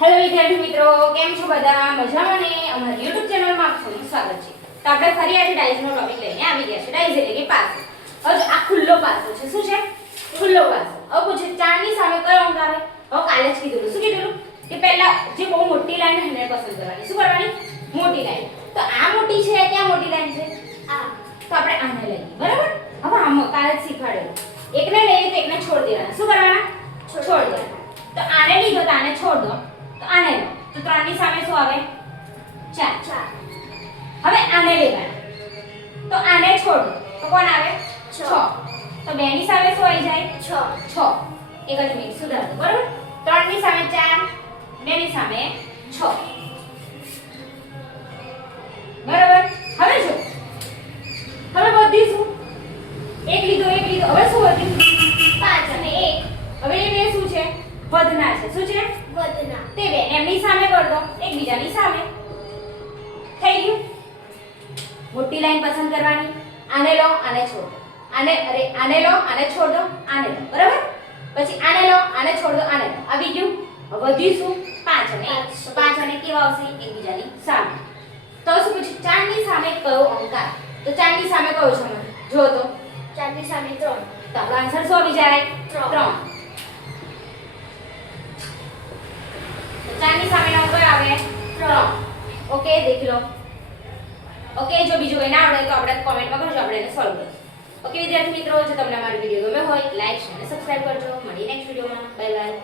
Hello વિદ્યાર્થી મિત્રો, કેમ છો બધા? મજામાં ને? અમારી YouTube ચેનલમાં આપ સૌનું સ્વાગત છે. તો આપણે ફરી આજે ડાયસનો ટોપિક લઈને આવી ગયા છે. ડાયસ એટલે કે પાસો. હવે આ ખુલ્લો પાસો છે. શું છે? ખુલ્લો પાસો. હવે પૂછે 4 ની સામે કયો અંક આવે? હવે કાલે જ કીધું. શું કીધું? કે પહેલા જે બહુ મોટી લાઈન છે એને પસંદ કરવાની. શું કરવાની? મોટી લાઈન. તો આ મોટી છે, ક્યાં મોટી લાઈન છે? આ. તો આપણે આને લઈએ. બરાબર? હવે આમ કાલે જ શીખવાડેલું. એકને લઈએ તો એકને છોડ દેવાના. શું કરવાના? છોડ દેવાના. તો આને લીધો તો આને છોડ દો. તો આને લો તો 3 ની સામે શું આવે? 4. હવે આને લેવાના તો આને છોડ દો તો કોણ આવે? 6. તો 2 ની સામે શું આવી જાય? 6. એક જ મિનિટ સુધાર દો. બરાબર? 3 ની સામે 4, 2 ની સામે 6. બરાબર? હવે જો હવે બધી શું એક લીધો હવે શું વધ્યું? 5 અને 1. હવે એ બે શું છે? વધના છે. શું છે? વધના. તે બે એમની સામે કર દો, એકબીજાની સામે. થઈ ગયું? મોટી લાઈન પસંદ કરવાની. આને લો, આને છોડ દો. આને લો, આને છોડ દો, આને લો. બરાબર? પછી આને લો, આને છોડ દો, આને લો. આવી ગયું? હવે વધીશું 5 અને 1. તો 5 અને કેવા આવશે? એકબીજાની સામે. તો શું પૂછ્યું? 4 ની સામે કયો અંક આવે? તો 4 ની સામે કયો છે? જો તો 4 ની સામે 3. તો આપણો આન્સર શું આવી જાય? 3. 4 ની સામે નો કયો આવે? 3. ઓકે, દેખ લો. ઓકે, જો બીજું કંઈ ના આવડે તો આપણે કોમેન્ટમાં કરજો, આપણે એને સોલ્વ કરીશું. ઓકે વિદ્યાર્થી મિત્રો, જો તમને અમારો વિડિયો ગમ્યો હોય લાઈક, શેર અને સબસ્ક્રાઇબ કરજો. મળીએ નેક્સ્ટ વિડિયોમાં. Bye bye.